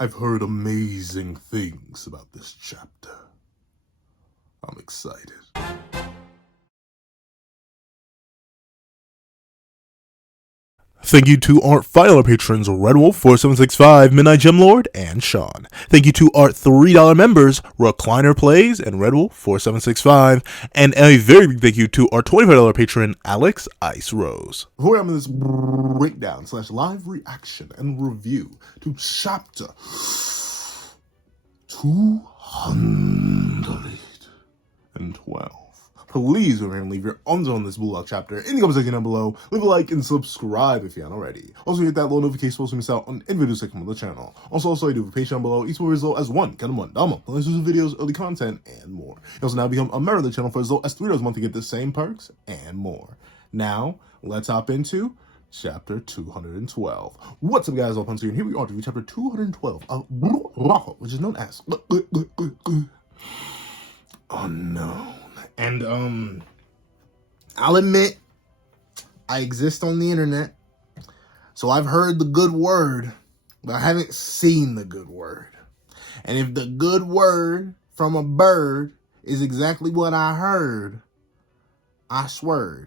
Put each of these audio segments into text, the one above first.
I've heard amazing things about this chapter. I'm excited. Thank you to our $5 patrons, Redwolf4765, Midnight Gemlord, and Sean. Thank you to our $3 members, Recliner Plays and Redwolf4765. And a very big thank you to our $25 patron, Alex Ice Rose. Before I'm in this breakdown / live reaction and review to chapter 212. Please remember to leave your arms on this Bulldog chapter in the comment section down below. Leave a like and subscribe if you haven't already. Also hit that little notification bell so you miss out on any videos that come on the channel. Also I do have a Patreon below, each one as low as $1 dollar. Exclusive videos, early content, and more. You also now become a member of the channel for as low as $3 a month to get the same perks and more. Now, let's hop into chapter 212. What's up, guys? All Punch here, and here we are to chapter 212 of which is known as Unknown. And I'll admit, I exist on the internet, so I've heard the good word, but I haven't seen the good word. And if the good word from a bird is exactly what I heard, I swear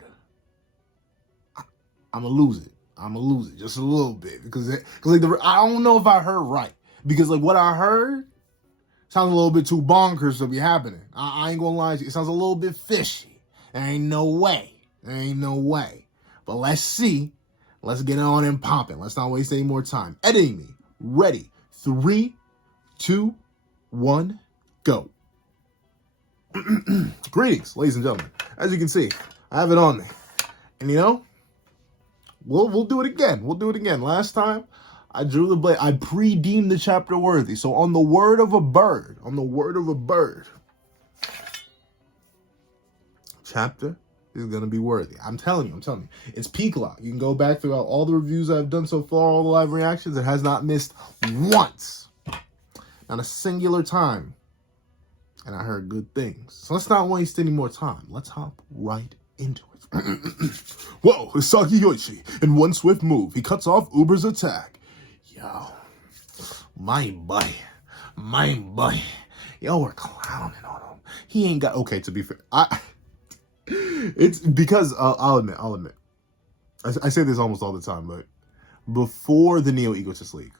I'm gonna lose it. I'm gonna lose it just a little bit because like I don't know if I heard right, because like what I heard sounds a little bit too bonkers to be happening. I ain't gonna lie to you. It sounds a little bit fishy. There ain't no way. There ain't no way. But let's see. Let's get on and popping. Let's not waste any more time. Editing me. Ready. 3, 2, 1, go. Greetings, ladies and gentlemen. As you can see, I have it on me. And you know, we'll do it again. We'll do it again. Last time, I drew the blade. I pre-deemed the chapter worthy. So on the word of a bird, chapter is going to be worthy. I'm telling you. It's peak lock. You can go back throughout all the reviews I've done so far, all the live reactions. It has not missed once. Not a singular time. And I heard good things. So let's not waste any more time. Let's hop right into it. Whoa, Hisagi Yoichi. In one swift move, he cuts off Uber's attack. Yo, my boy. Yo, we're clowning on him. He ain't got, okay, to be fair, it's because, I'll admit, I say this almost all the time, but before the Neo Egotist League,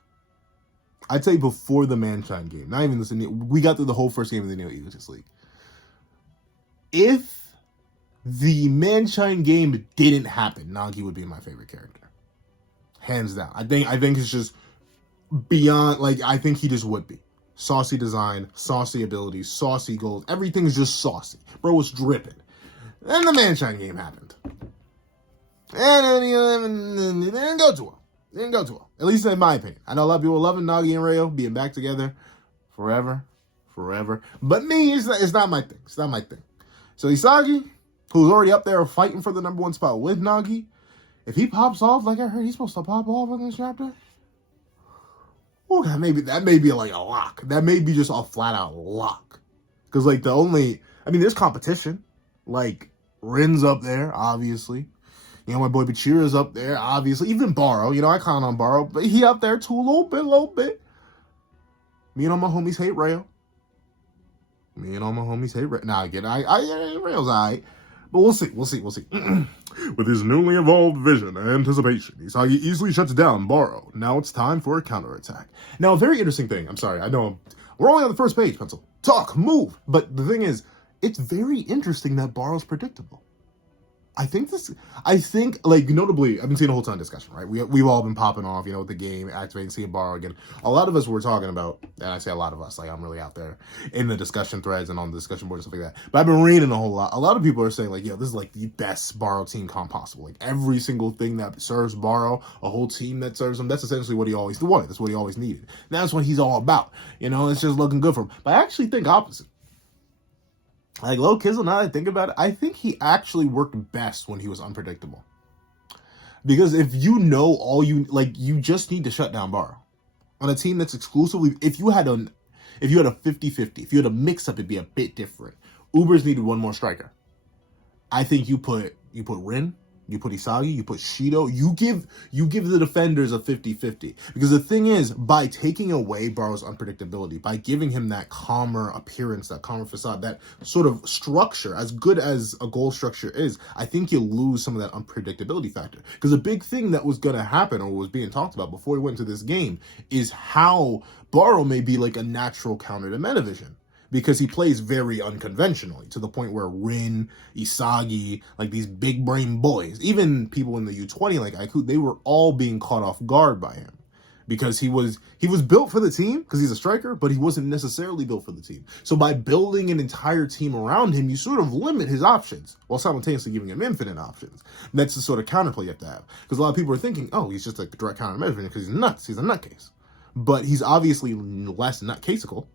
I'd say before the Manshine game, not even this, we got through the whole first game of the Neo Egotist League. If the Manshine game didn't happen, Nagi would be my favorite character. Hands down. I think it's just beyond, like, I think he just would be. Saucy design, saucy abilities, saucy goals. Everything's just saucy. Bro was dripping. Then the Manshine game happened. And then it didn't go too well. At least in my opinion. I know a lot of people loving Nagi and Ryo being back together forever. But me, it's not my thing. So Hisagi, who's already up there fighting for the #1 spot with Nagi, if he pops off like I heard he's supposed to pop off in this chapter, oh, that may be like a lock. That may be just a flat out lock. Because like there's competition. Like Rin's up there, obviously. You know, my boy Bachira's up there, obviously. Even Baro, I count on Baro, but he up there too a little bit. Me and all my homies hate Ryo. Nah, I get it. Rayo's alright. But we'll see. With his newly evolved vision and anticipation, Hisagi easily shuts down Baro. Now it's time for a counterattack. Now, a very interesting thing. I'm sorry, I know we're only on the first page, Pencil. Talk, move. But the thing is, it's very interesting that Baro's predictable. I think, like, notably, I've been seeing a whole ton of discussion, right? We've all been popping off, with the game, activating, seeing Baro again. A lot of us were talking about, and I say a lot of us, like, I'm really out there in the discussion threads and on the discussion board and stuff like that. But I've been reading a whole lot. A lot of people are saying, like, yo, this is, like, the best Baro team comp possible. Like, every single thing that serves Baro, a whole team that serves him, that's essentially what he always wanted. That's what he always needed. That's what he's all about. It's just looking good for him. But I actually think opposite. Like, Low Kizzle, now that I think about it, I think he actually worked best when he was unpredictable. Because if you know you just need to shut down Baro. On a team that's exclusively, if you had a 50-50, if you had a mix-up, it'd be a bit different. Ubers needed one more striker. I think you put Rin, You put Isagi, you put Shido, you give the defenders a 50-50. Because the thing is, by taking away Baro's unpredictability, by giving him that calmer appearance, that calmer facade, that sort of structure, as good as a goal structure is, I think you lose some of that unpredictability factor. Because a big thing that was going to happen, or was being talked about before we went into this game, is how Baro may be like a natural counter to Metavision. Because he plays very unconventionally, to the point where Rin, Isagi, like these big brain boys, even people in the U20 like Aiku, they were all being caught off guard by him. Because he was built for the team, because he's a striker, but he wasn't necessarily built for the team. So by building an entire team around him, you sort of limit his options, while simultaneously giving him infinite options. And that's the sort of counterplay you have to have. Because a lot of people are thinking, oh, he's just like a direct counter measurement because he's nuts, he's a nutcase. But he's obviously less nutcaseical,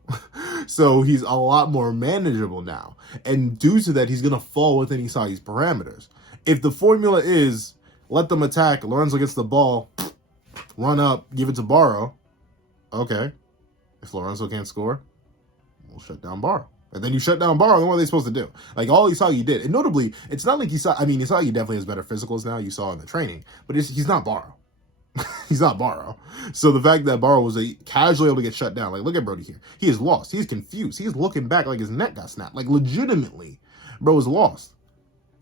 so he's a lot more manageable now. And due to that, he's going to fall within Isagi's parameters. If the formula is, let them attack, Lorenzo gets the ball, run up, give it to Baro, okay. If Lorenzo can't score, we'll shut down Baro. And then you shut down Baro, then what are they supposed to do? Like, all Isagi did. And notably, it's not like Isagi definitely has better physicals now, you saw in the training, but he's not Baro. He's not Baro. So the fact that Baro was casually able to get shut down, like, look at Brody here. He is lost. He's confused. He's looking back like his neck got snapped. Like, legitimately, bro is lost.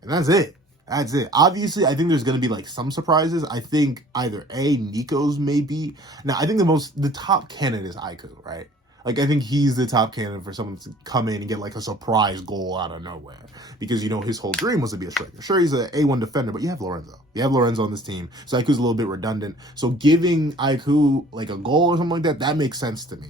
And that's it. That's it. Obviously, I think there's going to be, like, some surprises. I think either Nico's maybe. Now, I think the top candidate is Aiku, right? Like, I think he's the top candidate for someone to come in and get, like, a surprise goal out of nowhere. Because, you know, his whole dream was to be a striker. Sure, he's an A1 defender, but you have Lorenzo. You have Lorenzo on this team. So Aiku's a little bit redundant. So giving Aiku, like, a goal or something like that makes sense to me.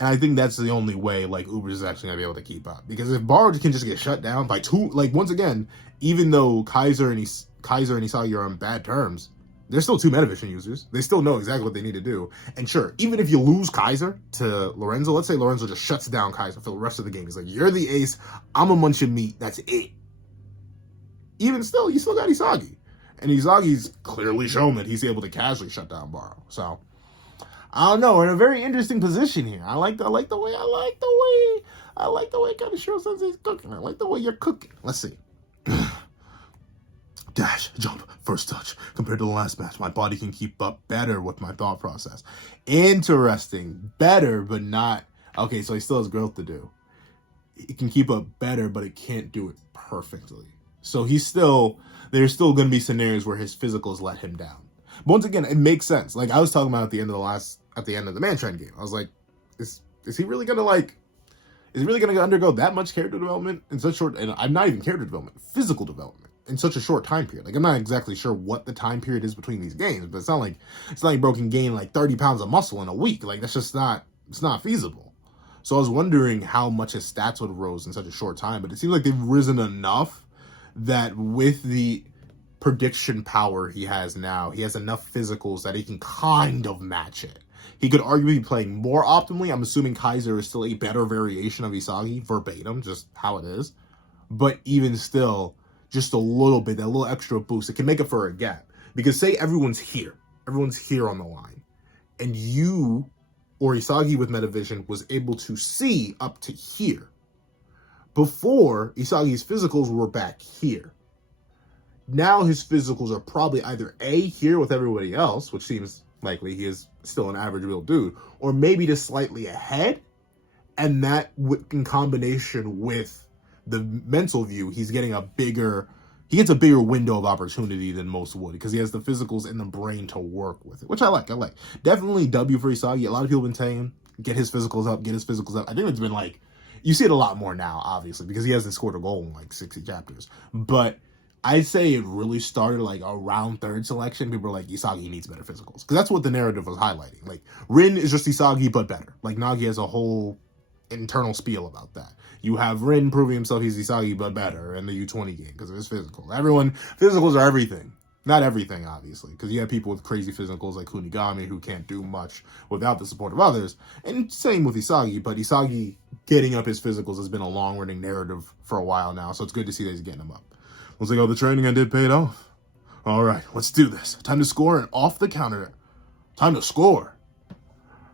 And I think that's the only way, like, Ubers is actually going to be able to keep up. Because if Baro can just get shut down by two, like, once again, even though Kaiser and Isagi are on bad terms, they're still two Metavision users. They still know exactly what they need to do. And sure, even if you lose Kaiser to Lorenzo, let's say Lorenzo just shuts down Kaiser for the rest of the game. He's like, you're the ace, I'm a munch of meat, that's it. Even still, you still got Isagi. And Isagi's clearly shown that he's able to casually shut down Baro. So, I don't know, we're in a very interesting position here. I like the way Kaneshiro Sensei's cooking. I like the way you're cooking. Let's see. Dash, jump, first touch. Compared to the last match, my body can keep up better with my thought process. Interesting. Better, but not... Okay, so he still has growth to do. It can keep up better, but it can't do it perfectly. So there's still going to be scenarios where his physicals let him down. But once again, it makes sense. Like, I was talking about at the end of the Mantrend game. I was like, is he really going to undergo that much character development in such short... And I'm not even character development, physical development. In such a short time period. Like, I'm not exactly sure what the time period is between these games, but it's not like bro can gain like 30 pounds of muscle in a week. Like, that's just it's not feasible. So I was wondering how much his stats would have rose in such a short time, but it seems like they've risen enough that with the prediction power he has now, he has enough physicals that he can kind of match it. He could arguably be playing more optimally. I'm assuming Kaiser is still a better variation of Isagi, verbatim, just how it is. But even still, just a little bit, that little extra boost, it can make up for a gap. Because say everyone's here on the line, and you or Isagi with Metavision was able to see up to here. Before, Isagi's physicals were back here. Now his physicals are probably either A, here with everybody else, which seems likely he is still an average real dude, or maybe just slightly ahead, and that in combination with the mental view, he gets a bigger window of opportunity than most would, because he has the physicals and the brain to work with it, which I like. Definitely W for Isagi. A lot of people have been saying, get his physicals up. I think it's been like, you see it a lot more now, obviously, because he hasn't scored a goal in like 60 chapters. But I'd say it really started like around third selection. People were like, Isagi needs better physicals, because that's what the narrative was highlighting. Like, Rin is just Isagi, but better. Like, Nagi has a whole internal spiel about that. You have Rin proving himself he's Isagi, but better in the U20 game because of his physicals. Physicals are everything. Not everything, obviously, because you have people with crazy physicals like Kunigami who can't do much without the support of others. And same with Isagi, but Isagi getting up his physicals has been a long-running narrative for a while now, so it's good to see that he's getting them up. Looks like all the training I did paid off. All right, let's do this. Time to score, and off the counter. Time to score.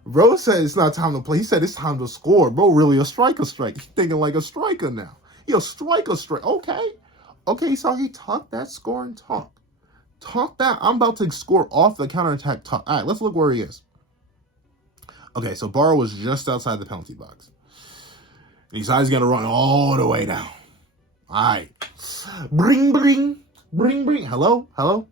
Bro said it's not time to play. He said it's time to score. Bro really a striker strike. He's thinking like a striker now. He'll strike a strike. Okay. Okay, Isagi, talk that score and talk. Talk that. I'm about to score off the counterattack. Talk. All right, let's look where he is. Okay, so Baro was just outside the penalty box. And Isagi's going to run all the way down. All right. Bring, bring, bring, bring. Hello? Hello?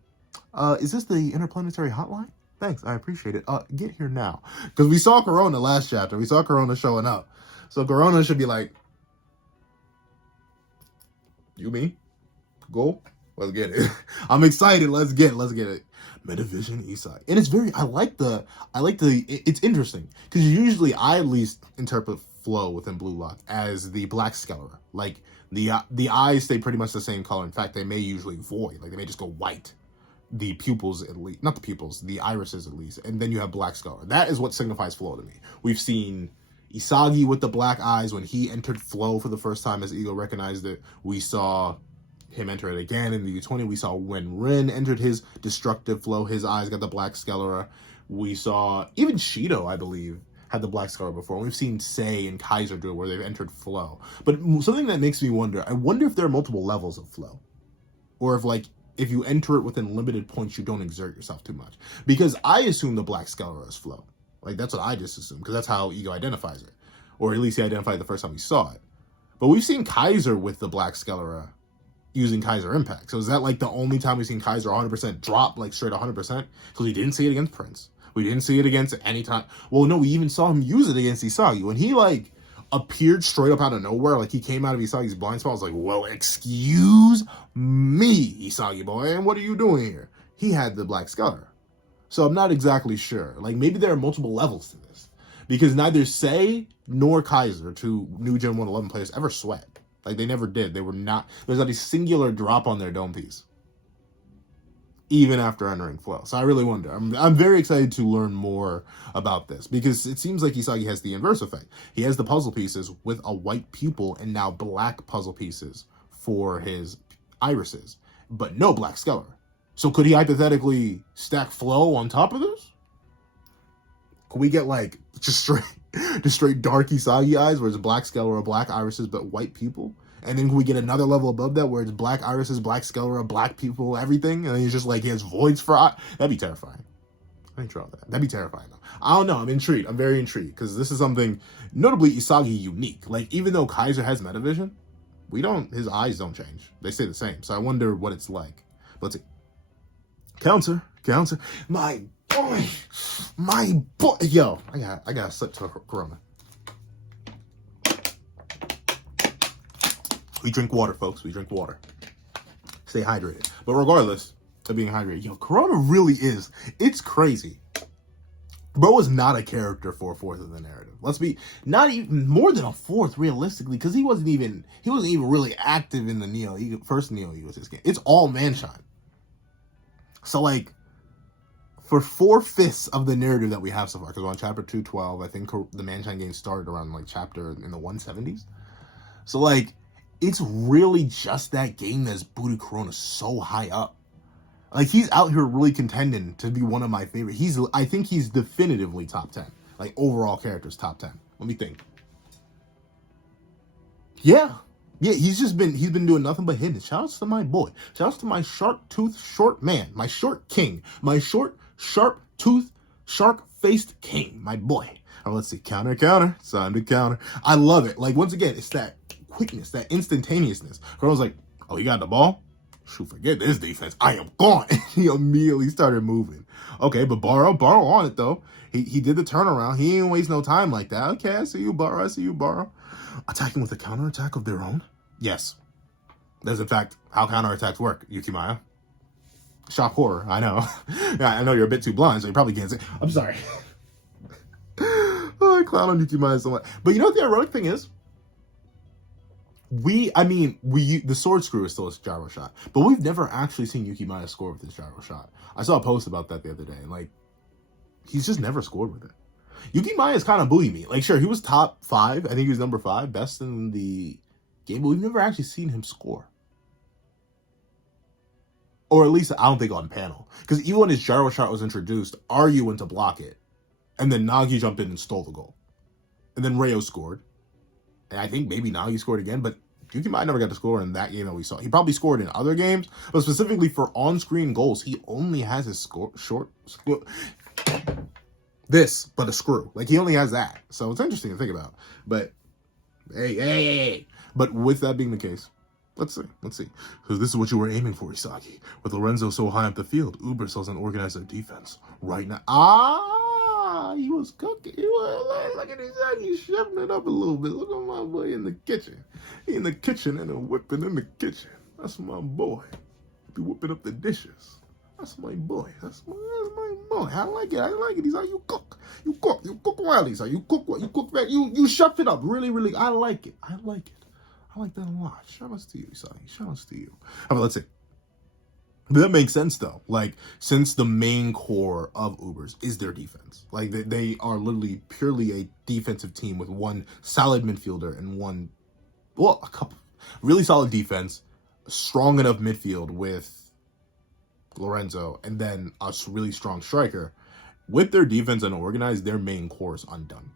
Is this the interplanetary hotline? Thanks, I appreciate it. Get here now. Because we saw Corona last chapter. We saw Corona showing up. So Corona should be like, you me? Go? Let's get it. I'm excited. Let's get it. Metavision Isai. And it's very, it's interesting. Because usually I at least interpret Flow within Blue Lock as the Black Skelera. Like, the eyes stay pretty much the same color. In fact, they may usually void. Like, they may just go white. The pupils at least, not the pupils, the irises at least, and then you have Black Skelera. That is what signifies Flow to me. We've seen Isagi with the black eyes when he entered Flow for the first time as Ego recognized it. We saw him enter it again in the U20. We saw when Rin entered his destructive Flow, his eyes got the Black Skelera. We saw even Shido, I believe, had the Black Skelera before. We've seen Sei and Kaiser do it where they've entered Flow. But something that makes me wonder, I wonder if there are multiple levels of Flow, or if you enter it within limited points, you don't exert yourself too much. Because I assume the Black Skelera is Flow. Like, that's what I just assume, because that's how Ego identifies it. Or at least he identified it the first time we saw it. But we've seen Kaiser with the Black Skelera using Kaiser Impact. So is that, like, the only time we've seen Kaiser 100% drop, like, straight 100%? Because we didn't see it against Prince. We didn't see it against any time. Well, no, we even saw him use it against Isagi. When he, like, appeared straight up out of nowhere, like he came out of Isagi's blind spot. I was like, well, excuse me, Isagi boy, and what are you doing here? He had the Black Skelera. So I'm not exactly sure. Like, maybe there are multiple levels to this. Because neither Sei nor Kaiser, two New Gen 111 players, ever sweat. Like, they never did. They were not, there's not a singular drop on their dome piece. Even after entering Flow. So I really wonder. I'm very excited to learn more about this, because it seems like Isagi has the inverse effect. He has the puzzle pieces with a white pupil and now black puzzle pieces for his irises, but no Black Skelera. So could he hypothetically stack Flow on top of this? Could we get, like, just straight dark Isagi eyes where it's Black Skelera, black irises, but white pupil? And then we get another level above that where it's black irises, Black Skelera, black people, everything. And then he's just like, he has voids for eye. That'd be terrifying. I ain't draw that. That'd be terrifying, though. I don't know. I'm intrigued. I'm very intrigued. Because this is something notably Isagi unique. Like, even though Kaiser has Metavision, his eyes don't change. They stay the same. So I wonder what it's like. But let's see. Counter. My boy. Yo, I got to slip to Corona. We drink water, folks. We drink water. Stay hydrated. But regardless of being hydrated, yo, Corona really is. It's crazy. Bro is not a character for a fourth of the narrative. Let's be not even more than a fourth, realistically, because he wasn't even really active in the first Neo Ecosystem game. It's all Manshine. So, like, for 4/5 of the narrative that we have so far, because we're on chapter 212, I think the Manshine game started around, like, chapter in the 170s. So, like, it's really just that game that's booted Corona so high up. Like, he's out here really contending to be one of my favorite. I think he's definitively top 10. Like, overall characters, top 10. Let me think. Yeah, he's been doing nothing but hitting. Shoutouts to my boy. Shoutouts to my shark-toothed short man. My short king. My short, sharp-toothed, shark-faced king. My boy. Let's see. Counter. It's time to counter. I love it. Like, once again, it's that quickness, that instantaneousness. Corona's like, oh, you got the ball? Shoot, forget this defense. I am gone. He immediately started moving. Okay, but Baro on it, though. He did the turnaround. He didn't waste no time like that. Okay, I see you, Baro. Attacking with a counterattack of their own? Yes. That's, in fact, how counterattacks work, Yukimaya. Shock horror, I know. Yeah, I know you're a bit too blind, so you probably can't say. I'm sorry. Oh, I clown on Yukimaya so much. But you know what the ironic thing is? The sword screw is still a gyro shot, but we've never actually seen Yukimaya score with this gyro shot. I saw a post about that the other day, and, like, he's just never scored with it. Yukimaya is kind of bully me. Like, sure, he was top 5. I think he was number 5, best in the game, but we've never actually seen him score. Or at least, I don't think on panel. Because even when his gyro shot was introduced, Aryu went to block it, and then Nagi jumped in and stole the goal. And then Ryo scored. And I think maybe Nagi scored again, but Yukimai never got to score in that game that we saw. He probably scored in other games, but specifically for on-screen goals, he only has his this, but a screw. Like, he only has that. So it's interesting to think about. But, hey. But with that being the case, let's see. Because this is what you were aiming for, Isagi. With Lorenzo so high up the field, Uber doesn't organize their defense right now. He was cooking. Look at Isagi. He's shoving it up a little bit. Look at my boy in the kitchen. He in the kitchen and a whipping in the kitchen. That's my boy. Be whipping up the dishes. That's my boy. That's my boy. I like it. He's like, you cook well. He's like, you cook well. You cook well. You shut it up. Really. I like it. I like that a lot. Shout outs to you, Isagi. Shout outs to you. How about, let's see. But that makes sense though. Like, since the main core of Ubers is their defense, like they are literally purely a defensive team with one solid midfielder and a couple really solid defense, strong enough midfield with Lorenzo, and then a really strong striker. With their defense unorganized, their main core is undone.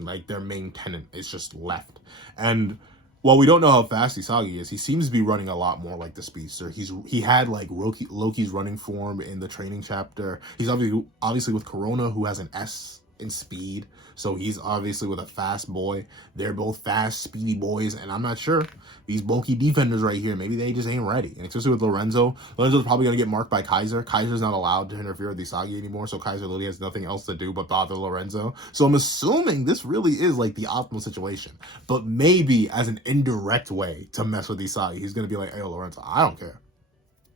Like, their main tenant is just left. And while we don't know how fast Isagi is, he seems to be running a lot more like the speedster. He had like Loki's running form in the training chapter. He's obviously with Corona, who has an S in speed. So he's obviously with a fast boy. They're both fast, speedy boys. And I'm not sure. These bulky defenders right here, maybe they just ain't ready. And especially with Lorenzo's probably going to get marked by Kaiser. Kaiser's not allowed to interfere with Isagi anymore. So Kaiser literally has nothing else to do but bother Lorenzo. So I'm assuming this really is like the optimal situation. But maybe as an indirect way to mess with Isagi, he's going to be like, hey, Lorenzo, I don't care.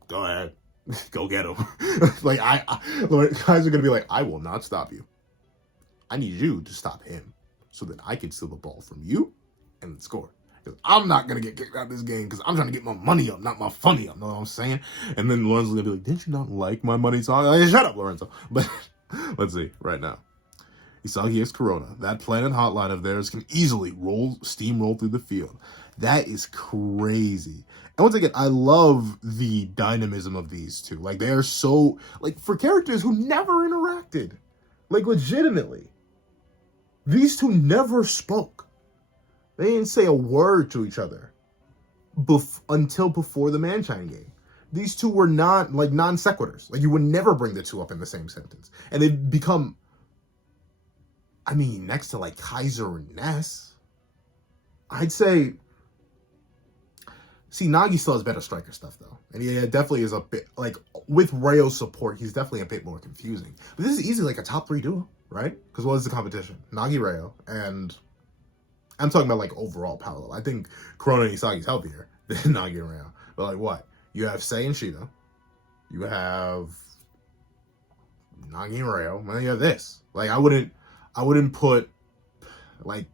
Go ahead. Go get him. Like, Kaiser's going to be like, I will not stop you. I need you to stop him so that I can steal the ball from you and score. Because I'm not going to get kicked out of this game because I'm trying to get my money up, not my funny up. Know what I'm saying? And then Lorenzo's going to be like, didn't you not like my money song? Like, shut up, Lorenzo. But let's see right now. Isagi X Corona. That planet hotline of theirs can easily steamroll through the field. That is crazy. And once again, I love the dynamism of these two. Like, they are so, like, for characters who never interacted. Like, legitimately. These two never spoke. They didn't say a word to each other until before the Manchine game. These two were not, like, non sequiturs. Like, you would never bring the two up in the same sentence. And they've become, I mean, next to, like, Kaiser and Ness, I'd say, see, Nagi still has better striker stuff, though. And he definitely is a bit, like, with Rayo's support, he's definitely a bit more confusing. But this is easily, like, a top 3 duo, right? Because what is the competition? Nagi, Rayo, and I'm talking about, like, overall parallel. I think Corona and Isagi's healthier than Nagi and Rayo. But, like, what? You have Sei and Shida. You have Nagi and Rayo. And then you have this. Like, I wouldn't put, like,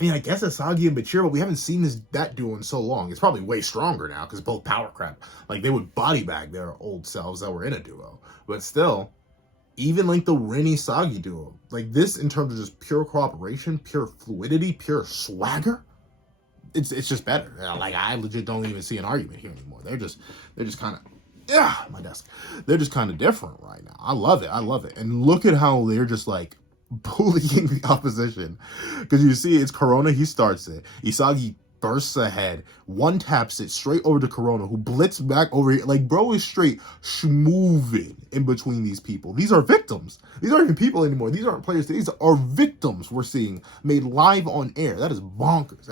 I mean, I guess Isagi and Bachir, but we haven't seen that duo in so long. It's probably way stronger now because both power crap. Like, they would body bag their old selves that were in a duo. But still, even like the Rin Isagi duo, like this in terms of just pure cooperation, pure fluidity, pure swagger, it's just better. Like, I legit don't even see an argument here anymore. They're just kind of, my desk. They're just kind of different right now. I love it. And look at how they're just like bullying the opposition, because you see it's Corona, he starts it, Isagi bursts ahead, one taps it straight over to Corona, who blitzed back over here. Like, bro is straight schmoving in between these people. These are victims. These aren't even people anymore. These aren't players. These are victims we're seeing made live on air. That is bonkers.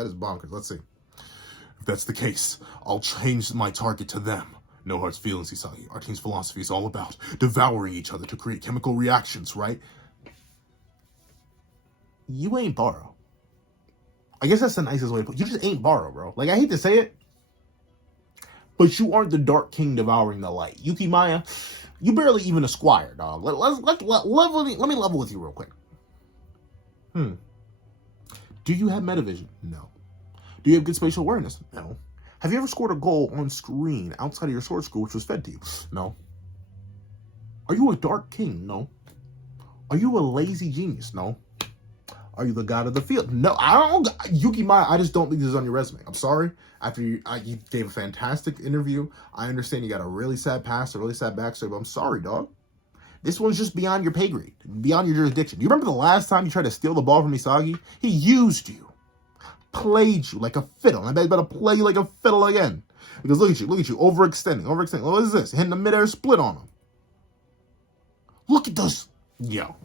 Let's see. If that's the case, I'll change my target to them. No hard feelings, Isagi. Our team's philosophy is all about devouring each other to create chemical reactions, right? You ain't Baro. I guess that's the nicest way to put it. You just ain't Baro, bro. Like, I hate to say it, but you aren't the Dark King devouring the light. Yuki Maya, you barely even a squire, dog. Let me level with you real quick. Do you have metavision? No. Do you have good spatial awareness? No. Have you ever scored a goal on screen outside of your sword school which was fed to you? No. Are you a Dark King? No. Are you a lazy genius? No. Are you the god of the field? No, I don't. Yuki Maya, I just don't think this is on your resume. I'm sorry. After you gave a fantastic interview, I understand you got a really sad past, a really sad backstory, but I'm sorry, dog. This one's just beyond your pay grade, beyond your jurisdiction. You remember the last time you tried to steal the ball from Isagi? He used you. played you like a fiddle. And I bet he's about to play you like a fiddle again. Because look at you, overextending. What is this? Hitting a midair split on him. Look at this. Yo.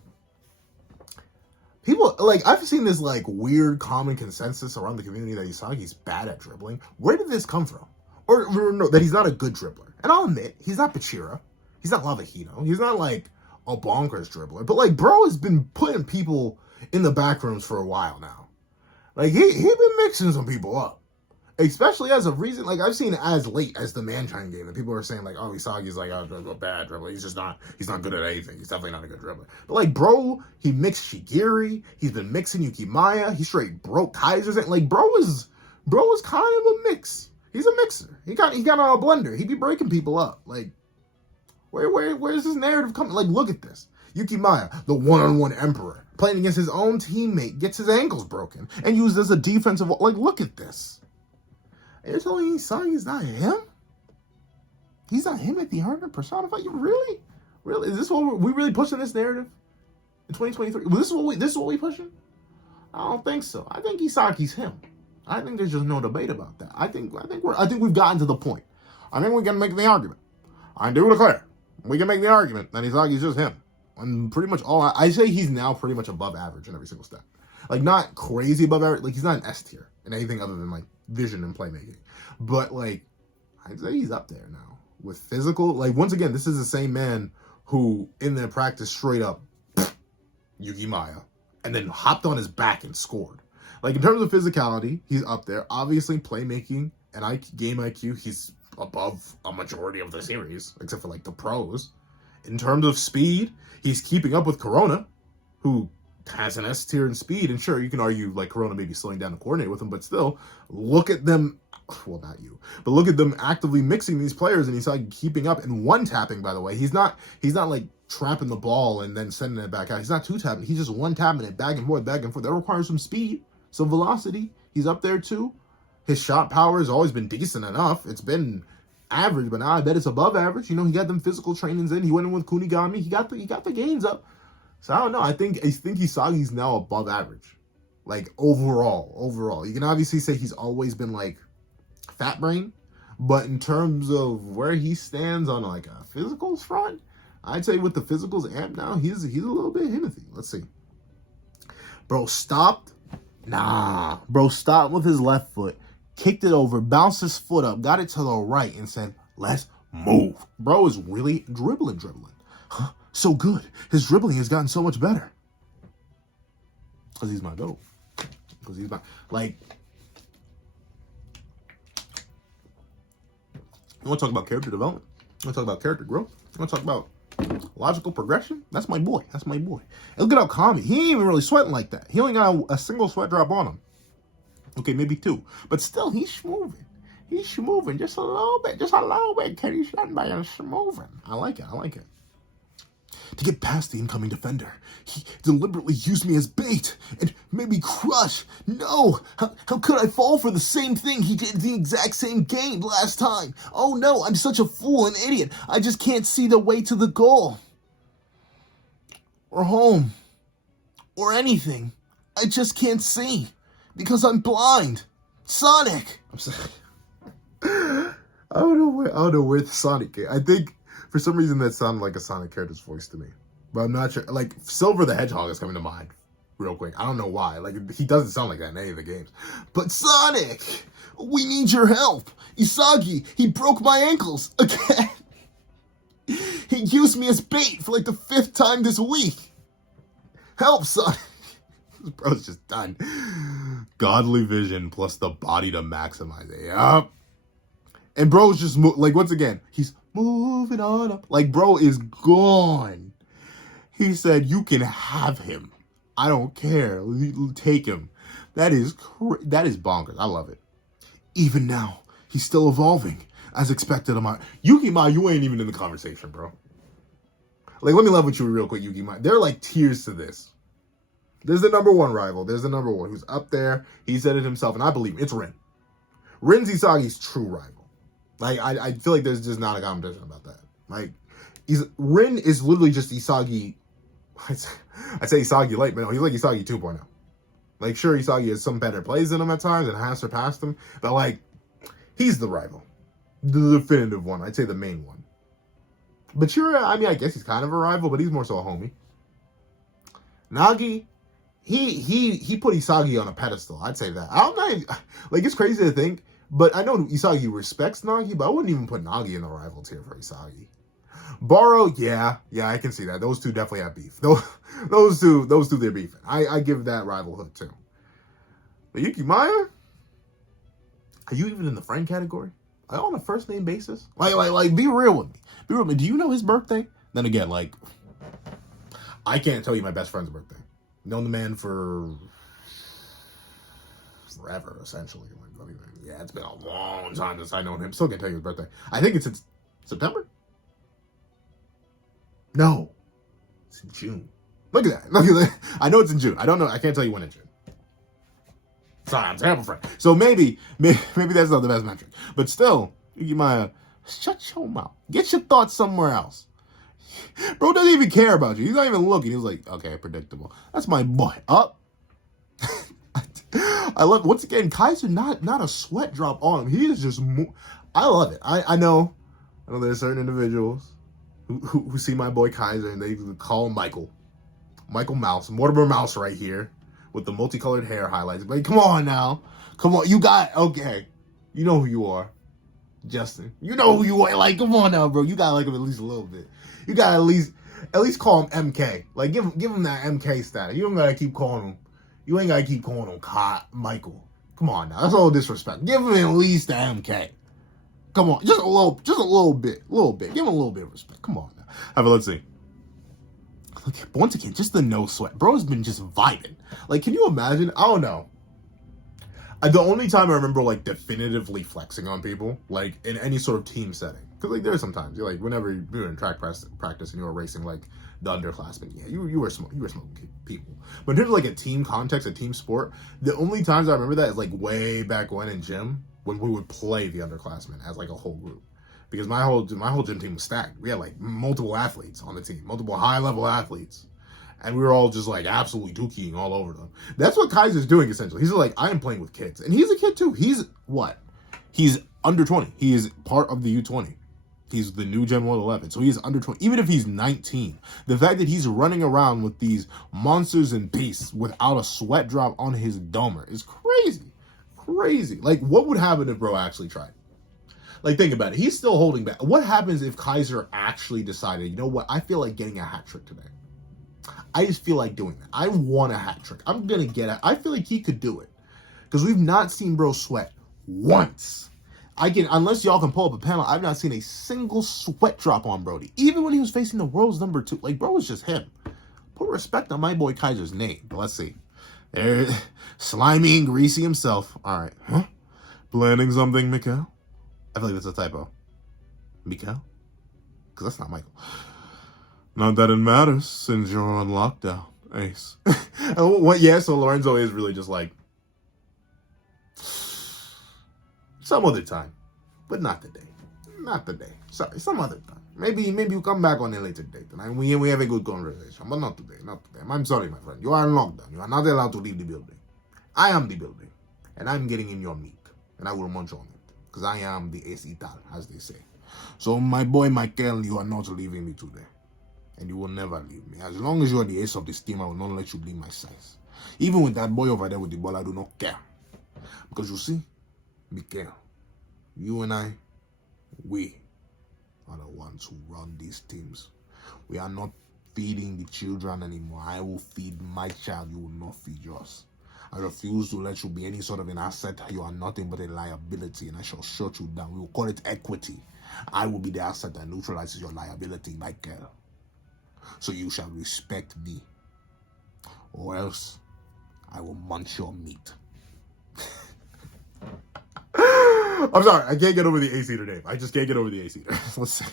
People, like, I've seen this, like, weird common consensus around the community that Isagi's bad at dribbling. Where did this come from? Or no, that he's not a good dribbler. And I'll admit, he's not Pachira. He's not Lavahito. He's not, like, a bonkers dribbler. But, like, bro has been putting people in the back rooms for a while now. Like, he been mixing some people up. Especially as of recent, like, I've seen as late as the Manchine game, and people are saying, like, oh, Isagi's, like, a bad dribbler. He's not good at anything. He's definitely not a good dribbler. But, like, bro, he mixed Shigiri. He's been mixing Yukimaya. He straight broke Kaiser's. Like, bro is kind of a mix. He's a mixer. He got a blender. He be breaking people up. Like, where's this narrative coming? Like, look at this. Yukimaya, the one-on-one emperor, playing against his own teammate, gets his ankles broken, and used as a defensive, like, look at this. You're telling me Isagi's not him? He's not him at the HURNER personified? You really? Really? Is this what we really pushing this narrative in 2023? This is what we pushing? I don't think so. I think Isagi's him. I think there's just no debate about that. I think we've gotten to the point. I think we can make the argument. I do declare we can make the argument that Isagi's just him. And pretty much all I say he's now pretty much above average in every single stat. Like, not crazy above average. Like, he's not an S tier in anything other than, like, vision and playmaking. But, like, I'd say he's up there now. With physical, like, once again, this is the same man who, in their practice, straight up, Yukimaya, and then hopped on his back and scored. Like, in terms of physicality, he's up there. Obviously, playmaking and game IQ, he's above a majority of the series, except for, like, the pros. In terms of speed, he's keeping up with Corona, who has an S tier in speed, and sure, you can argue like Corona maybe slowing down to coordinate with him, but still, look at them, well, not you, but look at them actively mixing these players, and he's like keeping up and one-tapping, by the way. He's not like trapping the ball and then sending it back out. He's not two-tapping, he's just one-tapping it back and forth. That requires some speed, some velocity. He's up there too. His shot power has always been decent enough. It's been average, but now I bet it's above average. You know, he got them physical trainings in. He went in with Kunigami. He got the gains up. So I don't know. I think Isagi's now above average. Like, overall. You can obviously say he's always been, like, fat brain. But in terms of where he stands on, like, a physicals front, I'd say with the physicals amp now, he's a little bit HIMOTHY. Let's see. Bro stopped. Nah. Bro stopped with his left foot. Kicked it over. Bounced his foot up. Got it to the right and said, let's move. Bro is really dribbling. Huh? So good. His dribbling has gotten so much better. Because he's my GOAT. Because he's my, like, you want to talk about character development? You want to talk about character growth? You want to talk about logical progression? That's my boy. And look at how calm he ain't even really sweating like that. He only got a single sweat drop on him. Okay, maybe two. But still, he's schmoving. He's schmoving just a little bit. Kenny Shanbai is schmoving. I like it. To get past the incoming defender, he deliberately used me as bait and made me crush. No! How could I fall for the same thing he did the exact same game last time? Oh no, I'm such a fool and idiot. I just can't see the way to the goal. Or home. Or anything. I just can't see. Because I'm blind. Sonic! I'm sorry. I don't know where the Sonic is. I think for some reason that sounded like a Sonic character's voice to me. But I'm not sure. Like, Silver the Hedgehog is coming to mind real quick. I don't know why. Like, he doesn't sound like that in any of the games. But Sonic! We need your help! Isagi, he broke my ankles again! He used me as bait for like the 5th time this week! Help, Sonic! This bro's just done. Godly vision plus the body to maximize it. Yup. And bro's just, like, once again, he's moving on up. Like, bro is gone. He said, you can have him. I don't care. Take him. That is bonkers. I love it. Even now, he's still evolving. As expected of my... Yukimai, you ain't even in the conversation, bro. Like, let me level with you real quick, Yukimai. There are, like, tiers to this. There's the number one rival. There's the number one who's up there. He said it himself, and I believe him. It's Rin. Rin's Isagi's true rival. Like, I feel like there's just not a competition about that. Like, Rin is literally just Isagi. I'd say Isagi light, but no, he's like Isagi 2.0. Like, sure, Isagi has some better plays than him at times and has surpassed him, but, like, he's the rival. The definitive one. I'd say the main one. But I mean, I guess he's kind of a rival, but he's more so a homie. Nagi, he put Isagi on a pedestal. I'd say that. I'm not, like, it's crazy to think, but I know Isagi respects Nagi, but I wouldn't even put Nagi in the rival tier for Isagi. Baro, yeah, I can see that. Those two definitely have beef. Those two, they're beefing. I give that rivalhood too. But Yuki Maya, are you even in the friend category? Like, on a first name basis? Like, be real with me. Be real with me. Do you know his birthday? Then again, like, I can't tell you my best friend's birthday. Known the man for forever, essentially. Like, yeah, it's been a long time since I known him. Still can't tell you his birthday. I think it's in September. No, it's in June. Look at that. I know it's in June. I don't know. I can't tell you when in June. Sorry, I'm a terrible friend. So maybe that's not the best metric. But still, you might shut your mouth. Get your thoughts somewhere else. Bro doesn't even care about you. He's not even looking. He's like, okay, predictable. That's my boy. Up. I love, once again, Kaiser, not a sweat drop on him. He is just, I love it. I know there's certain individuals who see my boy Kaiser and they call him Michael Mouse, Mortimer Mouse right here with the multicolored hair highlights. But come on now, come on, okay, you know who you are, Justin. You know who you are. Like, come on now, bro. You gotta like him at least a little bit. You gotta at least call him MK. Like, give him that MK status. You don't gotta keep calling him. You ain't gotta keep calling him Michael. Come on now, that's all disrespect. Give him at least the MK. Come on, just a little bit. Give him a little bit of respect. Come on now. Let's see. Look, once again, just the no sweat. Bro's been just vibing. Like, can you imagine? I don't know. The only time I remember, like, definitively flexing on people, like, in any sort of team setting. Because, like, there's sometimes, you're like, whenever you're in track practice and you were racing, like, the underclassmen, yeah, you were smoking people. But in terms of, like, a team context, a team sport, the only times I remember that is, like, way back when in gym, when we would play the underclassmen as, like, a whole group. Because my whole gym team was stacked. We had, like, multiple athletes on the team, multiple high-level athletes. And we were all just, like, absolutely dookie-ing all over them. That's what Kaiser's doing, essentially. He's like, I am playing with kids. And he's a kid, too. He's what? He's under 20. He is part of the U20. He's the new Gen 111. So he is under 20. Even if he's 19, the fact that he's running around with these monsters and beasts without a sweat drop on his domer is crazy. Crazy. Like, what would happen if bro actually tried? Like, think about it. He's still holding back. What happens if Kaiser actually decided, you know what? I feel like getting a hat trick today. I just feel like doing that. I want a hat trick. I'm going to get it. I feel like he could do it. Because we've not seen bro sweat once. Unless y'all can pull up a panel, I've not seen a single sweat drop on Brody. Even when he was facing the world's number 2. Like, bro was just him. Put respect on my boy Kaiser's name. But let's see. There, slimy and greasy himself. All right. Huh? Planning something, Mikael? I feel like that's a typo. Mikael? Because that's not Michael. Not that it matters, since you're on lockdown, Ace. Yeah, so Lorenzo is really just like, some other time, but not today. Not today. Sorry, some other time. Maybe we'll come back on a later date, and we have a good conversation, but not today, not today. I'm sorry, my friend. You are in lockdown. You are not allowed to leave the building. I am the building, and I'm getting in your meat, and I will munch on it, because I am the ace ital, as they say. So, my boy Michael, you are not leaving me today. And you will never leave me. As long as you are the ace of this team, I will not let you leave my size. Even with that boy over there with the ball, I do not care. Because you see, Mikael, you and I, we are the ones who run these teams. We are not feeding the children anymore. I will feed my child. You will not feed yours. I refuse to let you be any sort of an asset. You are nothing but a liability, and I shall shut you down. We will call it equity. I will be the asset that neutralizes your liability, Michael. So you shall respect me, or else I will munch your meat. I'm sorry, I can't get over the AC today. I just can't get over the AC. Let's see.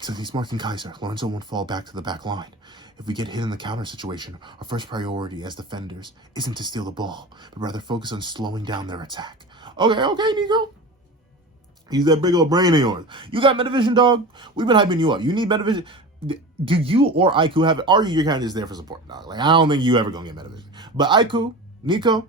So he's marking Kaiser. Lorenzo won't fall back to the back line. If we get hit in the counter situation, our first priority as defenders isn't to steal the ball, but rather focus on slowing down their attack. Okay, Nico. Use that big old brain of yours. You got Metavision, dog? We've been hyping you up. You need Metavision. do you or Aiku have it? Or you're kind of just there for support, dog? Like, I don't think you ever gonna get Metavision. But Aiku, Nico,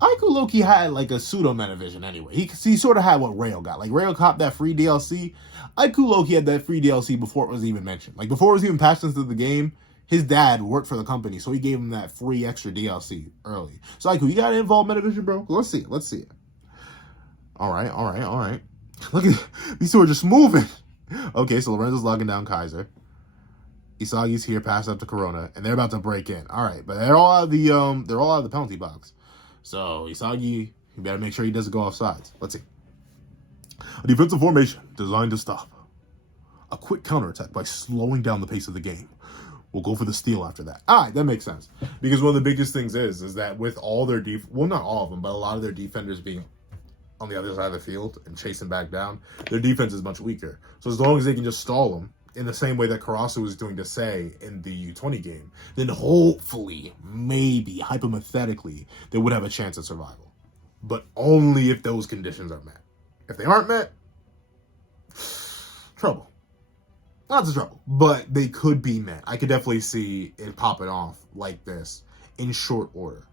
Aiku Loki had like a pseudo Metavision anyway. He sort of had what Rail got. Like Rail copped that free DLC. Aiku Loki had that free DLC before it was even mentioned. Like before it was even patched into the game, his dad worked for the company, so he gave him that free extra DLC early. So Aiku, you gotta involve Metavision, bro. Let's see it. All right. Look at these two are just moving. Okay, so Lorenzo's locking down Kaiser. Isagi's here, pass up to Corona, and they're about to break in. All right, but they're all out of the penalty box. So Isagi, you better make sure he doesn't go off sides. Let's see. A defensive formation designed to stop a quick counterattack by slowing down the pace of the game. We'll go for the steal after that. All right, that makes sense. Because one of the biggest things is that with all their well, not all of them, but a lot of their defenders being on the other side of the field and chasing back down, their defense is much weaker. So as long as they can just stall them in the same way that Karasu was doing to Sei in the U20 game, then hopefully, maybe, hypothetically, they would have a chance at survival. But only if those conditions are met. If they aren't met, trouble. Lots of trouble. But they could be met. I could definitely see it popping off like this in short order.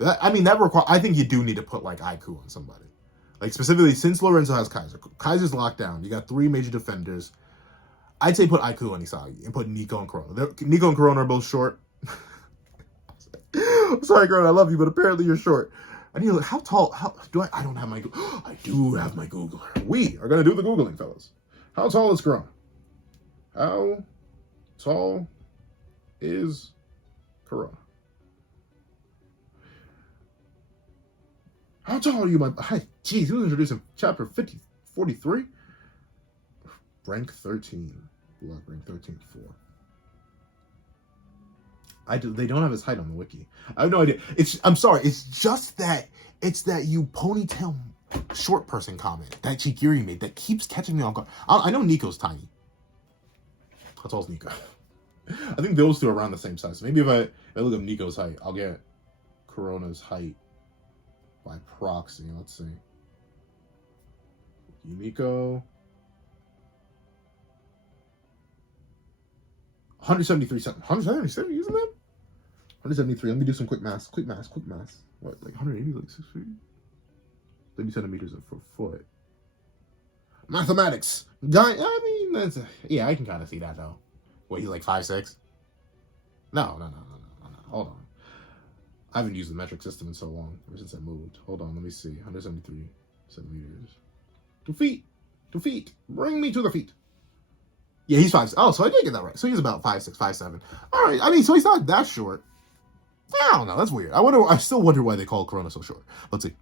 I think you do need to put like Aiku on somebody. Like specifically, since Lorenzo has Kaiser. Kaiser's locked down. You got 3 major defenders. I'd say put Aiku on Isagi and put Nico and Corona. Nico and Corona are both short. I'm sorry, Corona, I love you, but apparently you're short. I need to look, how tall, I don't have my, I do have my Googler. We are going to do the Googling, fellas. How tall is Corona? How tall is Corona? How tall are you, my, hi, geez, who's introducing chapter 43? Rank 13. Block rank 13, 4. They don't have his height on the wiki. I have no idea. I'm sorry. It's just that you ponytail short person comment that Chigiri made that keeps catching me off guard. I know Nico's tiny. How tall is Nico? I think those two are around the same size. So maybe if I look up Nico's height, I'll get Corona's height by proxy. Let's see. Nico. 173 something. 173, isn't that? 173. Let me do some quick math. What, like 180, like 6 feet? 30 centimeters for a foot. Mathematics. Yeah, I can kind of see that though. What, he's like 5'6"? No. Hold on. I haven't used the metric system in so long, ever since I moved. Hold on, let me see. 173 centimeters. 2 feet. 2 feet. Bring me to the feet. Yeah, he's 5'6". Oh, so I did get that right. So he's about 5'6", 5'7". All right. I mean, so he's not that short. I don't know. That's weird. I still wonder why they call Corona so short. Let's see.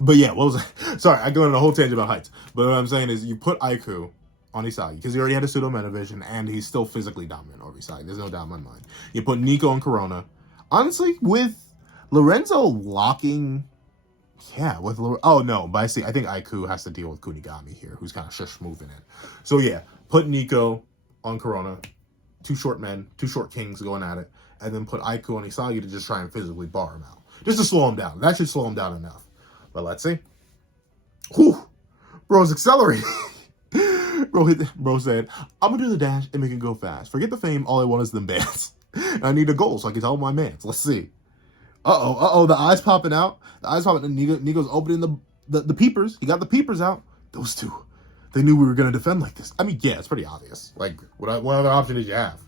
But yeah, what was I? Sorry, I go on a whole tangent about heights. But what I'm saying is you put Aiku on Isagi because he already had a pseudo Metavision and he's still physically dominant over Isagi. There's no doubt in my mind. You put Nico and Corona. Honestly, with Lorenzo locking... Yeah, with oh no, but I think Aiku has to deal with Kunigami here, who's kind of shush moving in. So yeah, put Nico on Corona, 2 short men, 2 short kings going at it, and then put Aiku on Isagi to just try and physically bar him out. Just to slow him down. That should slow him down enough. But let's see. Whew! Bro's accelerating. Bro said, I'm gonna do the dash and make it go fast. Forget the fame, all I want is them bands. I need a goal so I can tell my mans. Let's see. Uh-oh, the eyes popping out. The eyes popping, and Nico's opening the peepers. He got the peepers out. Those two, they knew we were going to defend like this. I mean, yeah, it's pretty obvious. Like, what other option did you have?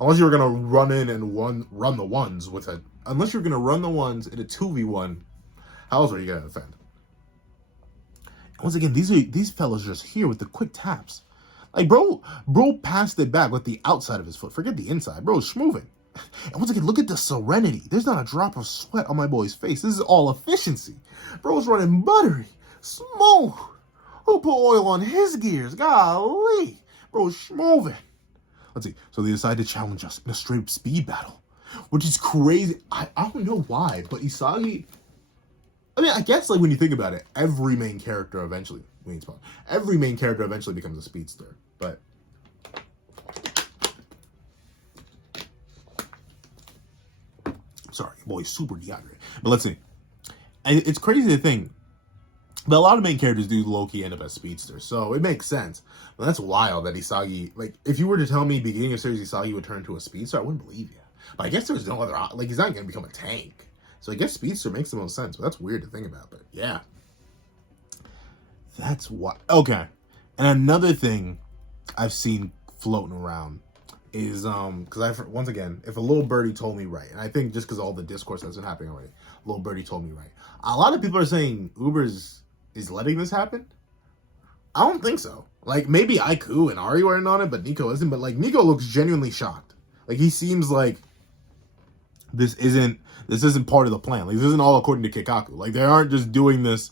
Unless you were going to run in and run the ones with a... Unless you're going to run the ones in a 2v1, how else are you going to defend? Once again, these fellas are just here with the quick taps. Like, bro passed it back with the outside of his foot. Forget the inside. Bro's schmoving. And once again, look at the serenity. There's not a drop of sweat on my boy's face. This is all efficiency. Bro's running buttery. Smooth. Who put oil on his gears? Golly. Bro's schmoving. Let's see. So they decide to challenge us in a straight speed battle, which is crazy. I don't know why, but Isagi... I mean, I guess, like, when you think about it, every main character eventually becomes a speedster. But... Sorry, boy's super dehydrated. But let's see. It's crazy to think But a lot of main characters do low-key end up as speedsters, so it makes sense. But that's wild that Isagi, like, if you were to tell me beginning of series Isagi would turn into a speedster, I wouldn't believe you. But I guess there's no other, like, he's not going to become a tank. So I guess speedster makes the most sense, but that's weird to think about, but yeah. That's what, okay. And another thing I've seen floating around is, because once again, if a little birdie told me right, and I think just because all the discourse that's been happening already, little birdie told me right. A lot of people are saying Uber's is letting this happen. I don't think so. Like, maybe Aiku and Ari were in on it, but Nico isn't. But, like, Nico looks genuinely shocked. Like, he seems like this isn't part of the plan. Like, this isn't all according to Kikaku. Like, they aren't just doing this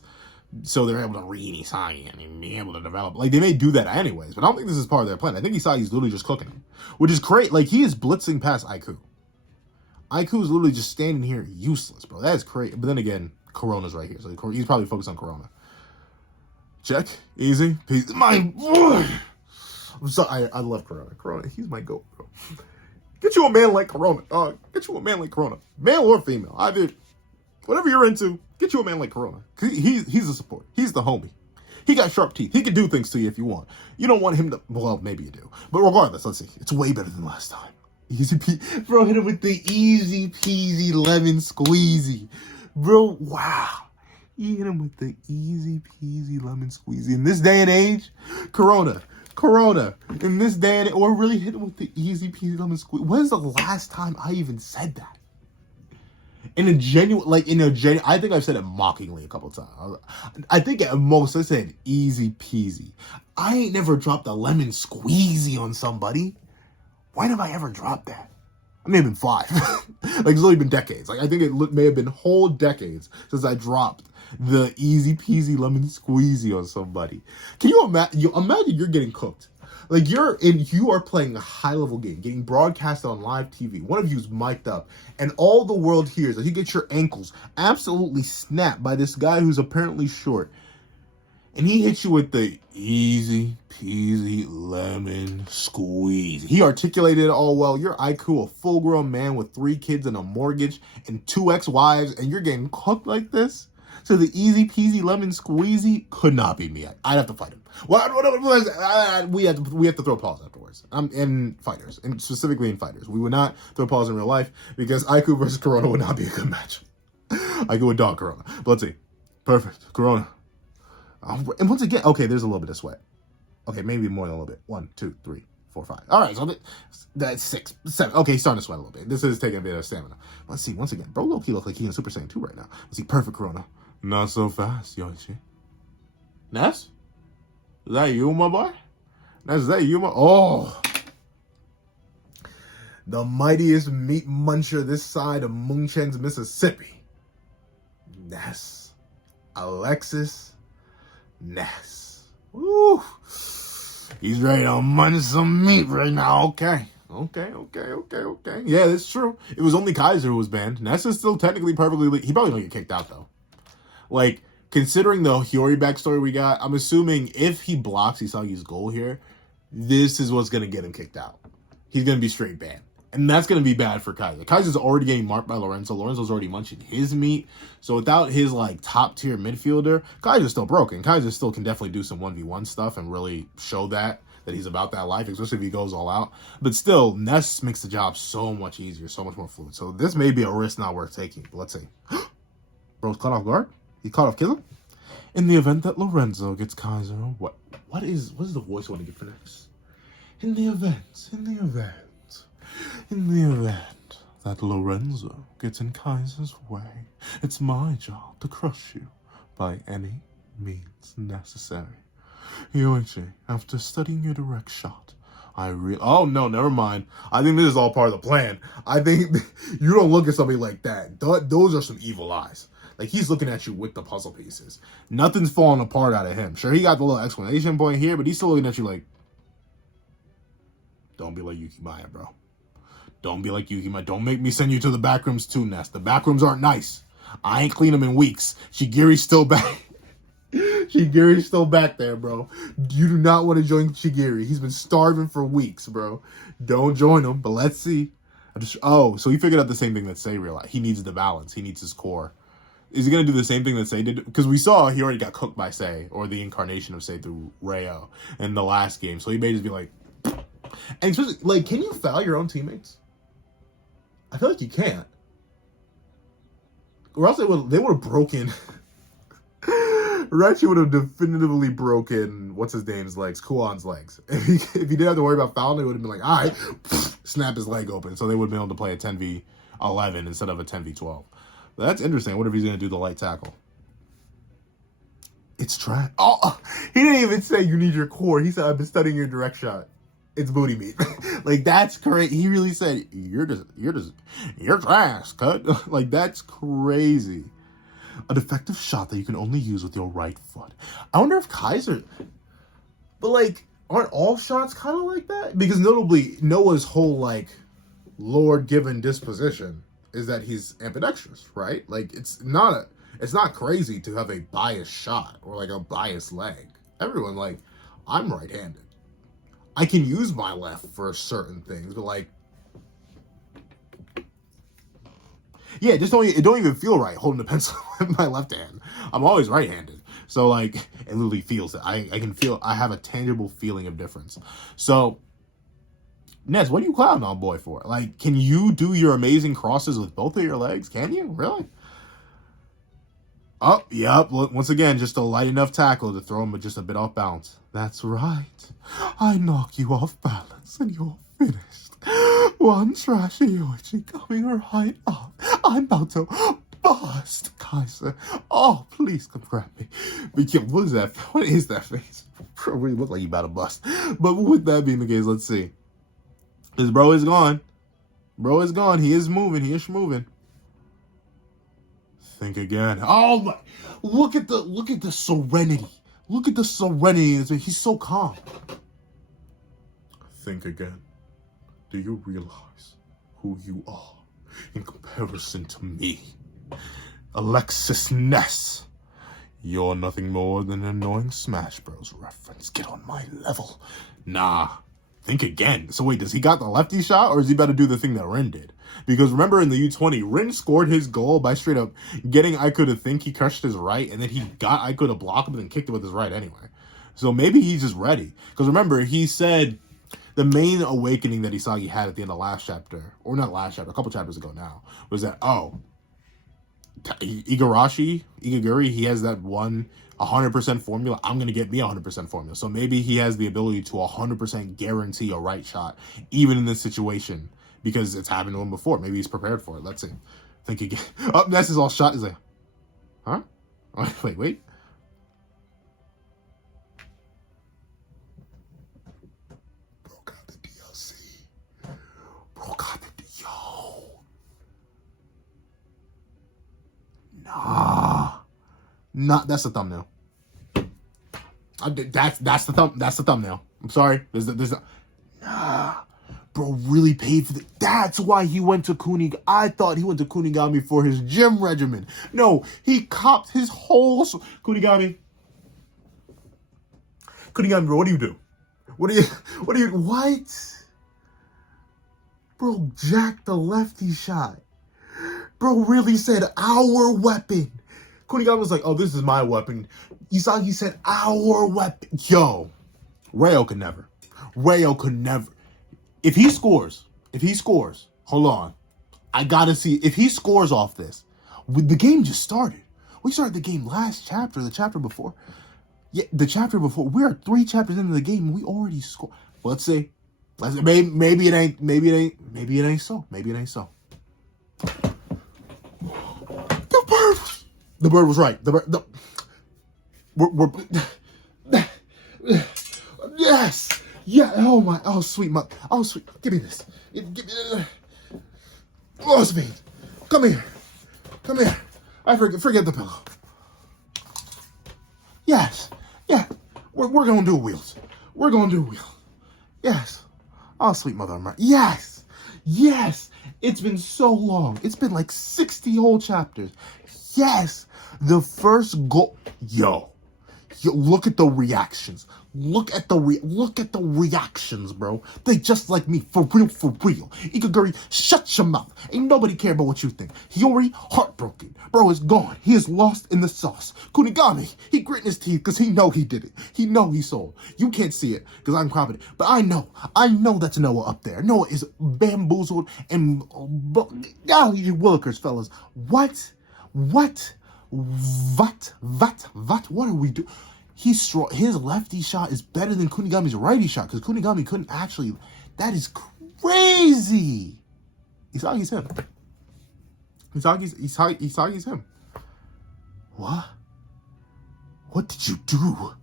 so they're able to read Isagi and be able to develop. Like, they may do that anyways, but I don't think this is part of their plan. I think Isagi's literally just cooking him, which is great. Like, he is blitzing past Aiku. Aiku is literally just standing here useless, bro. That is crazy. But then again, Corona's right here, so he's probably focused on Corona. Check. Easy. Peace. My... I'm sorry. I love Corona. Corona, he's my goat, bro. Get you a man like Corona. Get you a man like Corona. Male or female. Either... Whatever you're into, get you a man like Corona. He's a support. He's the homie. He got sharp teeth. He can do things to you if you want. You don't want him to... Well, maybe you do. But regardless, let's see. It's way better than last time. Easy peasy. Bro, hit him with the easy peasy lemon squeezy. Bro, wow. You hit him with the easy peasy lemon squeezy. In this day and age, Corona. In this day and age, or really hit him with the easy peasy lemon squeezy. When's the last time I even said that? I think I've said it mockingly a couple times. I think at most I said easy peasy. I ain't never dropped a lemon squeezy on somebody. When have I ever dropped that? I may have been 5. Like, it's only been decades. Like, I think it may have been whole decades since I dropped the easy peasy lemon squeezy on somebody. Can you imagine you're getting cooked? Like, you are playing a high-level game, getting broadcasted on live TV. One of you's mic'd up, and all the world hears that you get your ankles absolutely snapped by this guy who's apparently short. And he hits you with the easy peasy lemon squeeze. He articulated it all well. You're Aiku, a full-grown man with 3 kids and a mortgage and 2 ex-wives, and you're getting cooked like this? So the easy peasy lemon squeezy could not be me. I'd have to fight him. We have to throw pause afterwards. In fighters, and specifically in fighters. We would not throw pause in real life because Aiku versus Corona would not be a good match. Aiku would dog Corona. But let's see. Perfect. Corona. And once again, okay, there's a little bit of sweat. Okay, maybe more than a little bit. 1, 2, 3, 4, 5. All right, so that's 6, 7. Okay, he's starting to sweat a little bit. This is taking a bit of stamina. Let's see, once again, bro low-key looks like he's in Super Saiyan 2 right now. Let's see, perfect Corona. Not so fast, Yoichi. Ness? Is that you, my boy? Ness, is that you, my... Oh! The mightiest meat muncher this side of Mungchen's Mississippi. Ness. Alexis Ness. Woo! He's ready to munch some meat right now. Okay. Yeah, that's true. It was only Kaiser who was banned. Ness is still technically perfectly... He probably won't get kicked out, though. Like, considering the Hiyori backstory we got, I'm assuming if he blocks Isagi's goal here, this is what's going to get him kicked out. He's going to be straight banned. And that's going to be bad for Kaiser. Kaiser's already getting marked by Lorenzo. Lorenzo's already munching his meat. So without his, like, top-tier midfielder, Kaiser's still broken. Kaiser still can definitely do some 1v1 stuff and really show that he's about that life, especially if he goes all out. But still, Ness makes the job so much easier, so much more fluid. So this may be a risk not worth taking. But let's see. Bro's caught off guard. He caught off Kizum. In the event that Lorenzo gets Kaiser, what is the voice I want to get for next? In the event that Lorenzo gets in Kaiser's way, it's my job to crush you by any means necessary. Yoichi, after studying your direct shot, oh no, never mind. I think this is all part of the plan. I think you don't look at somebody like that. Those are some evil eyes. Like, he's looking at you with the puzzle pieces. Nothing's falling apart out of him. Sure, he got the little explanation point here, but he's still looking at you like, don't be like Yukimaya, bro. Don't be like Yukimaya. Don't make me send you to the backrooms too, Ness. The backrooms aren't nice. I ain't cleaned them in weeks. Shigiri's still back. Shigiri's still back there, bro. You do not want to join Shigiri. He's been starving for weeks, bro. Don't join him, but let's see. So he figured out the same thing that Say realized. He needs the balance. He needs his core. Is he going to do the same thing that Sei did? Because we saw he already got cooked by Sei, or the incarnation of Sei through Ryo in the last game. So he may just be like... And especially, like, can you foul your own teammates? I feel like you can't. Or else they would have broken... Ratchet would have definitively broken, what's his name's legs? Kuon's legs. If he didn't have to worry about fouling, it would have been like, all right, snap his leg open. So they would have been able to play a 10v11 instead of a 10v12. But that's interesting. What if he's going to do the light tackle? It's trash. Oh, he didn't even say you need your core. He said, I've been studying your direct shot. It's booty meat. Like, that's crazy. He really said, you're trash, cut. Like, that's crazy. A defective shot that you can only use with your right foot. I wonder if Kaiser... But, like, aren't all shots kind of like that? Because notably, Noah's whole, like, Lord-given disposition is that he's ambidextrous, right? Like, it's not crazy to have a biased shot or, like, a biased leg. Everyone, like, I'm right-handed. I can use my left for certain things, but, like, yeah, it don't even feel right holding the pencil in my left hand. I'm always right-handed. So, like, it literally feels it. I can feel, I have a tangible feeling of difference. So, Ness, what are you clowning on boy for? Like, can you do your amazing crosses with both of your legs? Can you? Really? Oh, yep. Once again, just a light enough tackle to throw him just a bit off balance. That's right. I knock you off balance and you're finished. One trashy Yoichi coming right up. I'm about to bust, Kaiser. Oh, please come grab me. But yo, what is that? What is that face? Probably look like you about to bust. But with that being the case, let's see. This bro is gone. Bro is gone. He is moving. He is moving. Think again. Oh my! Look at the serenity. Look at the serenity. He's so calm. Think again. Do you realize who you are in comparison to me? Alexis Ness. You're nothing more than an annoying Smash Bros. Reference. Get on my level. Nah. Think again. So wait, does he got the lefty shot or is he about to do the thing that Rin did? Because remember in the U20, Rin scored his goal by straight up getting Aiko to think he crushed his right and then he got Aiko to block him and then kicked it with his right anyway. So maybe he's just ready. Because remember, he said the main awakening that Isagi had at the end of last chapter, or not last chapter, a couple chapters ago now, was that, oh, Igarashi, he has that 100% formula. I'm going to get me 100% formula. So maybe he has the ability to 100% guarantee a right shot, even in this situation, because it's happened to him before. Maybe he's prepared for it. Let's see. Think again. Up next is all shot. Is like, huh? Wait. Bro got the DLC. Bro got the yo. Nah, that's the thumbnail. That's the thumbnail. I'm sorry. Nah, bro really paid for that's why he went to Kunigami. I thought he went to Kunigami for his gym regimen. No, he copped his whole Kunigami, bro, what do you do? What? Bro, Jack the lefty shot. Bro really said our weapon. Kunigami was like, oh, this is my weapon. Isagi said our weapon. Yo, Ryo could never. If he scores, hold on. I gotta see. If he scores off this, the game just started. We started the game last chapter, the chapter before. Yeah, the chapter before. We are 3 chapters into the game and we already scored. Let's see. Maybe it ain't so. The bird was right. We're yes. Yeah. Oh sweet. Give me this. Give me this. Oh, Speed. Come here. I forget the pillow. Yes. Yeah. We're gonna do wheels. Yes. Oh, sweet mother of mine. Yes. It's been so long. It's been like 60 whole chapters. Yes. The first goal. Yo. Yo, look at the reactions. Look at the reactions, bro. They just like me, for real, for real. Ikaguri, shut your mouth. Ain't nobody care about what you think. Hiyori, heartbroken. Bro is gone. He is lost in the sauce. Kunigami, he gritting his teeth because he know he did it. He know he sold. You can't see it because I'm cropping it. But I know that's Noah up there. Noah is bamboozled and... you Willikers, fellas. What? What are we doing? He's strong. His lefty shot is better than Kunigami's righty shot because Kunigami couldn't actually. That is crazy. Isagi's him. Isagi's him. What? What did you do?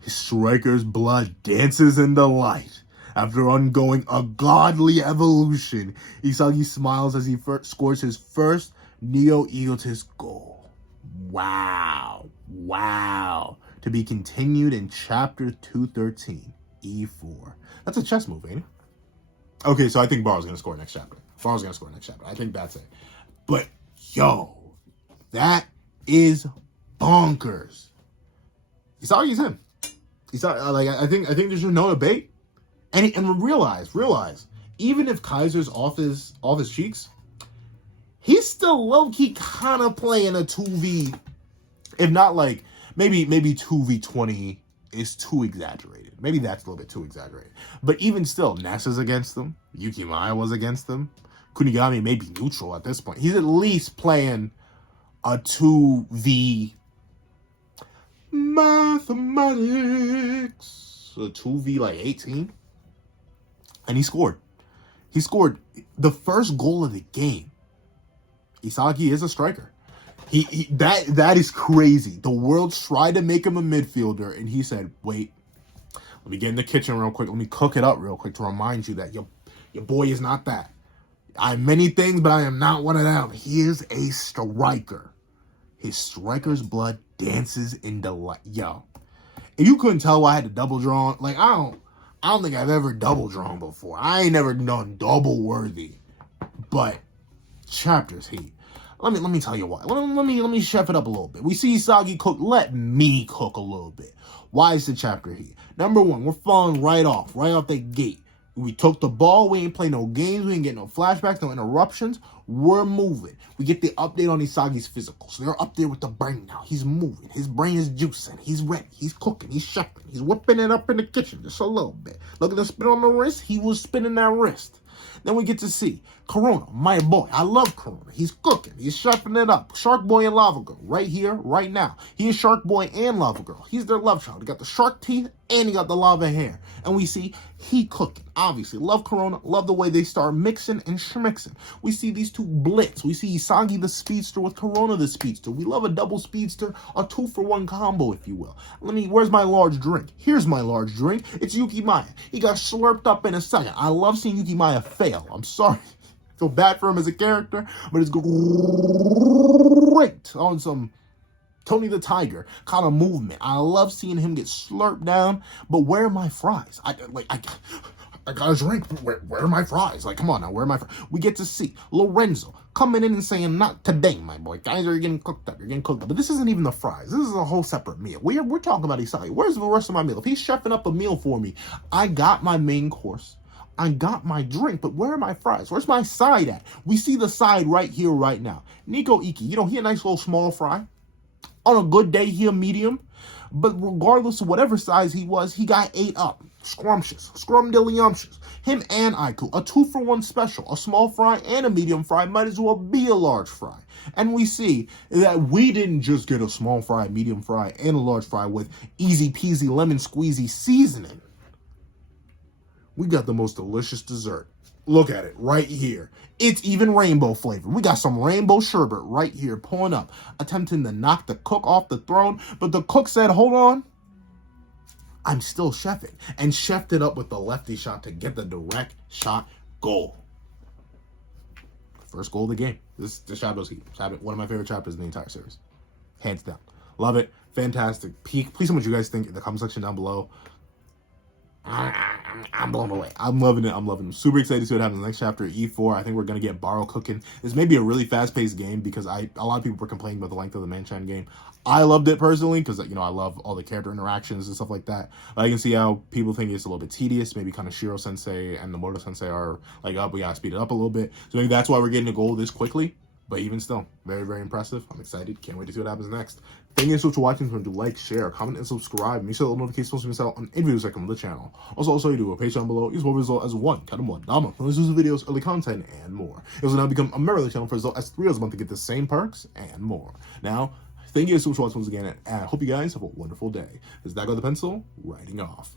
His striker's blood dances in the light. After undergoing a godly evolution, Isagi smiles as he scores his first neo-egotist goal. Wow. To be continued in chapter 213, E4. That's a chess move, ain't it? Okay, so I think Baro's going to score next chapter. I think that's it. But, yo, that is bonkers. Isagi's him. I think there's just no debate. And realize, even if Kaiser's off his cheeks, he's still low-key kind of playing a 2v, if not like, maybe 2v20 is too exaggerated. Maybe that's a little bit too exaggerated. But even still, Nessa's against them. Yukimaya was against them. Kunigami may be neutral at this point. He's at least playing a 2v mathematics. A 2v like 18. And he scored. He scored the first goal of the game. Isagi is a striker. That is crazy. The world tried to make him a midfielder, and he said, wait, let me get in the kitchen real quick. Let me cook it up real quick to remind you that your boy is not that. I'm many things, but I am not one of them. He is a striker. His striker's blood dances in delight. Yo, if you couldn't tell why I had to double draw, like, I don't think I've ever double drawn before. I ain't never done double worthy. But chapters heat. Let me tell you why. Let me chef it up a little bit. We see Isagi cook. Let me cook a little bit. Why is the chapter heat? Number one, we're falling right off the gate. We took the ball. We ain't play no games. We ain't get no flashbacks, no interruptions. We're moving. We get the update on Isagi's physical. So they're up there with the brain now. He's moving. His brain is juicing. He's ready. He's cooking. He's chefing. He's whipping it up in the kitchen just a little bit. Look at the spin on the wrist. He was spinning that wrist. Then we get to see Corona, my boy. I love Corona. He's cooking. He's chefing it up. Shark Boy and Lava Girl right here, right now. He is Shark Boy and Lava Girl. He's their love child. He got the shark teeth and he got the lava hair. And we see he cooking. Obviously, love Corona. Love the way they start mixing and schmixing. We see these two blitz. We see Isagi the speedster with Corona the speedster. We love a double speedster, a 2-for-1 combo, if you will. Where's my large drink? Here's my large drink. It's Yukimaya. He got slurped up in a second. I love seeing Yukimaya fail. I'm sorry. I feel bad for him as a character, but it's great on some Tony the Tiger kind of movement. I love seeing him get slurped down, but where are my fries? I got a drink. Where are my fries? Like, come on now, where are my fries? We get to see Lorenzo coming in and saying, not today, my boy. Guys are getting cooked up. You're getting cooked up. But this isn't even the fries. This is a whole separate meal. We're talking about Isagi. Where's the rest of my meal? If he's chefing up a meal for me, I got my main course. I got my drink, but where are my fries? Where's my side at? We see the side right here, right now. Nico Iki, he a nice little small fry. On a good day, he a medium. But regardless of whatever size he was, he got ate up. Scrumptious. Scrumdiddlyumptious. Him and Aiku. A 2-for-1 special. A small fry and a medium fry might as well be a large fry. And we see that we didn't just get a small fry, medium fry, and a large fry with easy peasy lemon squeezy seasoning. We got the most delicious dessert. Look at it right here. It's even rainbow flavored. We got some rainbow sherbet right here pulling up, attempting to knock the cook off the throne. But the cook said, hold on. I'm still chefing. And chefed it up with the lefty shot to get the direct shot goal. First goal of the game. This is the Shadows Heat. One of my favorite chapters in the entire series. Hands down. Love it. Fantastic. Peak. Please tell me what you guys think in the comment section down below. I'm blown away. I'm loving it. I'm loving it. I'm super excited to see what happens in the next chapter. E4. I think we're gonna get Barrow cooking. This may be a really fast-paced game because a lot of people were complaining about the length of the Manchan game. I loved it personally because I love all the character interactions and stuff like that. But I can see how people think it's a little bit tedious. Maybe kind of Shiro Sensei and Namoto Sensei are like, up. We gotta speed it up a little bit. So maybe that's why we're getting a goal this quickly. But even still, very, very impressive. I'm excited. Can't wait to see what happens next. Thank you so much for watching. Remember to like, share, comment, and subscribe. Make sure the notifications to miss out on any videos that come on the channel. Also, you do a Patreon below. Use more result as one, count them one, Dama, exclusive videos, early content, and more. It will now become a member channel for as little as $3 a month to get the same perks and more. Now, thank you so much for watching once again, and I hope you guys have a wonderful day. This is Dago the Pencil, writing off.